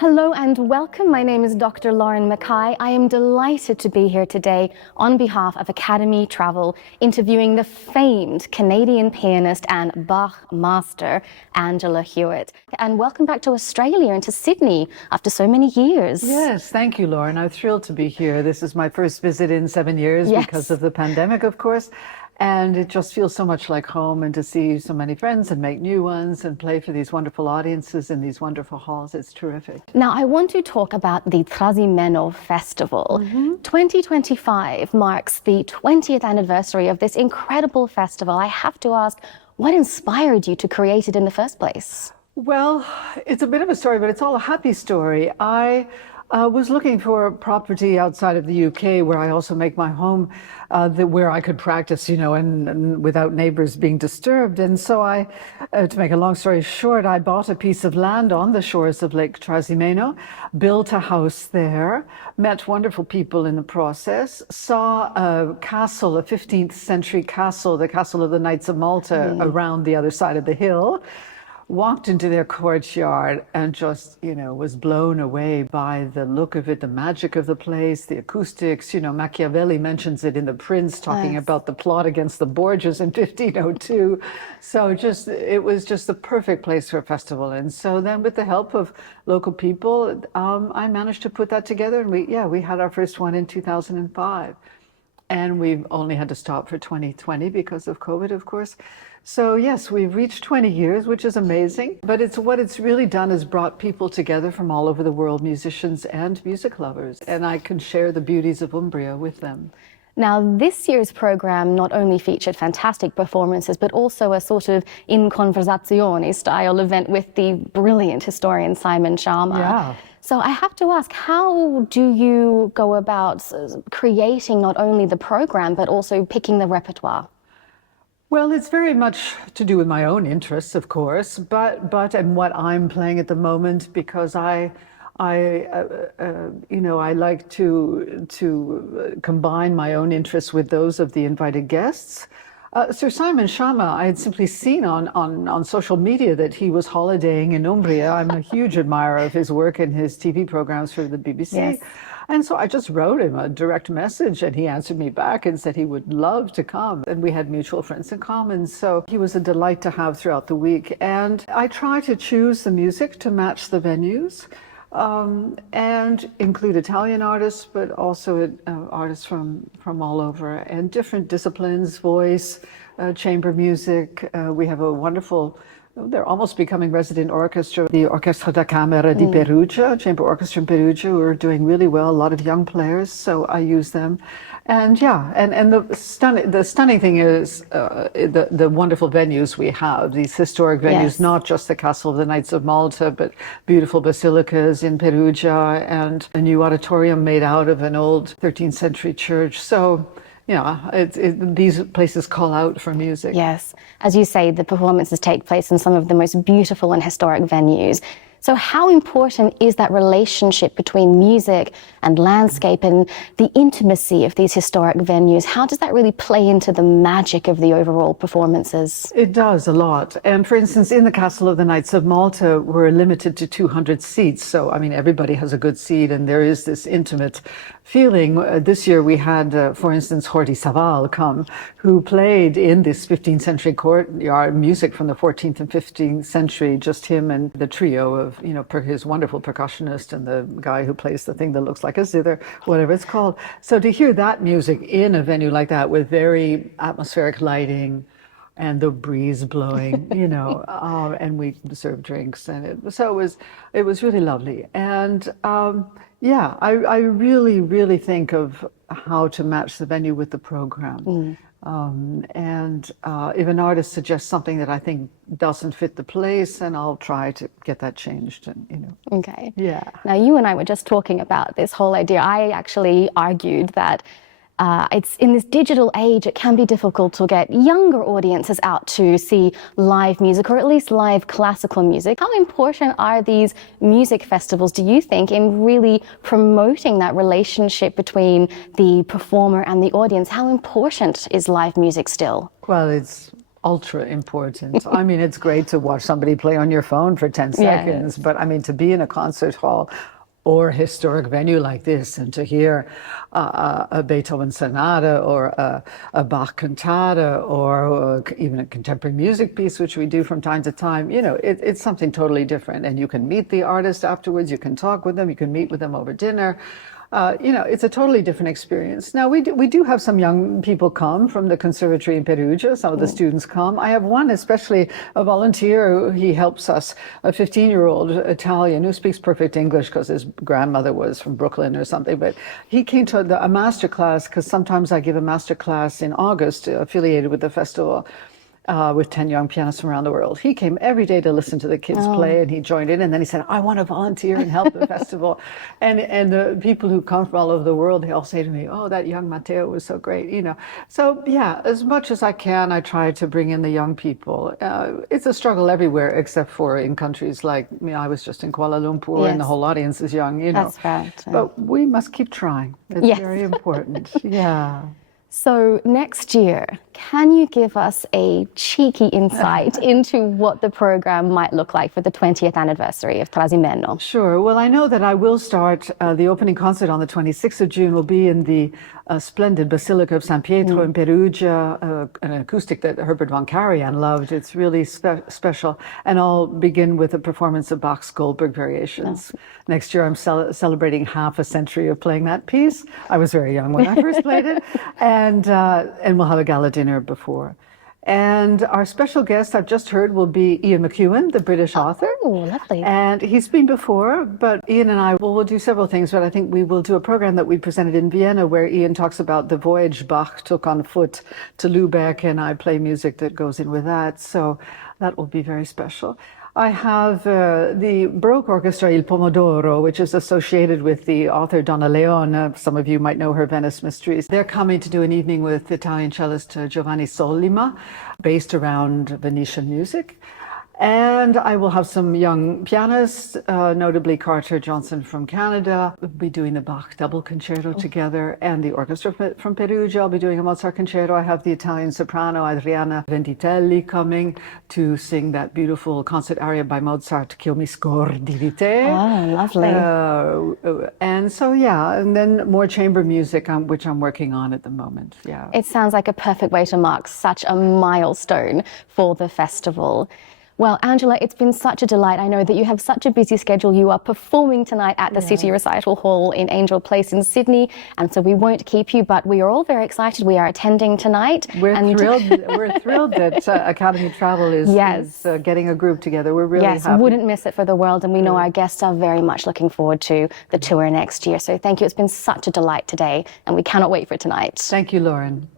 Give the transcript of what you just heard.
Hello and welcome. My name is Dr. Lauren Mackay. I am delighted to be here today on behalf of Academy Travel, interviewing the famed Canadian pianist and Bach master, Angela Hewitt. And welcome back to Australia and to Sydney after so many years. Yes, thank you, Lauren. I'm thrilled to be here. This is my first visit in 7 years because of the pandemic, of course. And it just feels so much like home, and to see so many friends and make new ones and play for these wonderful audiences in these wonderful halls. It's terrific. Now, I want to talk about the Trasimeno Festival. 2025 marks the 20th anniversary of this incredible festival. I have to ask, what inspired you to create it in the first place? Well, it's a bit of a story, but it's all a happy story. I was looking for a property outside of the UK where I also make my home, where I could practice, and without neighbors being disturbed. And so to make a long story short, I bought a piece of land on the shores of Lake Trasimeno, built a house there, met wonderful people in the process, saw a castle, a 15th century castle, the castle of the Knights of Malta, around the other side of the hill. Walked into their courtyard and just, was blown away by the look of it, the magic of the place, the acoustics. Machiavelli mentions it in The Prince, talking about the plot against the Borgias in 1502. So it was just the perfect place for a festival. And so then with the help of local people, I managed to put that together. And we had our first one in 2005. And we've only had to stop for 2020 because of COVID, of course. So yes, we've reached 20 years, which is amazing. But what it's really done is brought people together from all over the world, musicians and music lovers. And I can share the beauties of Umbria with them. Now, this year's program not only featured fantastic performances, but also a sort of in conversazione style event with the brilliant historian Simon Sharma. Yeah. So I have to ask, how do you go about creating not only the program, but also picking the repertoire? Well, it's very much to do with my own interests, of course, but and what I'm playing at the moment, because I like to combine my own interests with those of the invited guests. Sir Simon Sharma, I had simply seen on social media that he was holidaying in Umbria. I'm a huge admirer of his work and his TV programs for the BBC. Yes. And so I just wrote him a direct message, and he answered me back and said he would love to come. And we had mutual friends in common, so he was a delight to have throughout the week. And I try to choose the music to match the venues, and include Italian artists, but also artists from all over, and different disciplines, voice, chamber music. We have a wonderful, they're almost becoming resident orchestra, the Orchestra da Camera di Perugia, chamber orchestra in Perugia, who are doing really well, a lot of young players, so I use them. And and the stunning thing is the wonderful venues we have, these historic venues, not just the Castle of the Knights of Malta, but beautiful basilicas in Perugia and a new auditorium made out of an old 13th century church. So these places call out for music. Yes. As you say, the performances take place in some of the most beautiful and historic venues. So how important is that relationship between music and landscape and the intimacy of these historic venues? How does that really play into the magic of the overall performances? It does a lot. And for instance, in the Castle of the Knights of Malta, we're limited to 200 seats. So, everybody has a good seat, and there is this intimate feeling. This year we had, for instance, Jordi Savall come, who played in this 15th century courtyard music from the 14th and 15th century, just him and the trio of, his wonderful percussionist and the guy who plays the thing that looks like a zither, whatever it's called. So to hear that music in a venue like that with very atmospheric lighting and the breeze blowing, and we served drinks, and it was really lovely. And I really, really think of how to match the venue with the program. If an artist suggests something that I think doesn't fit the place, then I'll try to get that changed. And Okay. Yeah. Now, you and I were just talking about this whole idea. I actually argued that it's in this digital age, it can be difficult to get younger audiences out to see live music, or at least live classical music. How important are these music festivals, do you think, in really promoting that relationship between the performer and the audience? How important is live music still? Well, it's ultra important. I mean, it's great to watch somebody play on your phone for 10 seconds, but I mean, to be in a concert hall or a historic venue like this and to hear a Beethoven sonata or a Bach cantata or even a contemporary music piece, which we do from time to time, you know, it's something totally different. And you can meet the artist afterwards, you can talk with them, you can meet with them over dinner. You know, it's a totally different experience. Now, we do have some young people come from the conservatory in Perugia. Some of the students come. I have one, especially a volunteer, he helps us, a 15-year-old Italian who speaks perfect English because his grandmother was from Brooklyn or something. But he came to a master class, because sometimes I give a master class in August affiliated with the festival. With 10 young pianists from around the world. He came every day to listen to the kids play, and he joined in, and then he said, I want to volunteer and help the festival. And the people who come from all over the world, they all say to me, oh, that young Matteo was so great, you know. So yeah, as much as I can, I try to bring in the young people. It's a struggle everywhere, except for in countries like, you know, I was just in Kuala Lumpur, and the whole audience is young, you know. That's right. But we must keep trying. It's very important. Yeah. So next year, can you give us a cheeky insight into what the program might look like for the 20th anniversary of Trasimeno? Sure. Well, I know that I will start, the opening concert on the 26th of June will be in the splendid Basilica of San Pietro in Perugia, an acoustic that Herbert von Karajan loved. It's really special. And I'll begin with a performance of Bach's Goldberg Variations. Next year, I'm celebrating half a century of playing that piece. I was very young when I first played it. And we'll have a gala dinner before. And our special guest, I've just heard, will be Ian McEwan, the British author. Oh, lovely. And he's been before, but Ian and I will do several things, but I think we will do a program that we presented in Vienna where Ian talks about the voyage Bach took on foot to Lübeck, and I play music that goes in with that. So that will be very special. I have the Baroque Orchestra Il Pomodoro, which is associated with the author Donna Leon. Some of you might know her Venice Mysteries. They're coming to do an evening with Italian cellist Giovanni Sollima, based around Venetian music. And I will have some young pianists, notably Carter Johnson from Canada. We'll be doing the Bach double concerto together, and the orchestra from Perugia. I'll be doing a Mozart concerto. I have the Italian soprano Adriana Venditelli coming to sing that beautiful concert aria by Mozart, Ch'io mi scordi di te. Oh, lovely. And so, yeah, and then more chamber music, which I'm working on at the moment. Yeah. It sounds like a perfect way to mark such a milestone for the festival. Well, Angela, it's been such a delight. I know that you have such a busy schedule. You are performing tonight at the City Recital Hall in Angel Place in Sydney, and so we won't keep you, but we are all very excited. We are attending tonight. We're thrilled that Academy Travel is getting a group together. We're really happy. Wouldn't miss it for the world, and we know our guests are very much looking forward to the tour next year. So thank you. It's been such a delight today, and we cannot wait for tonight. Thank you, Lauren.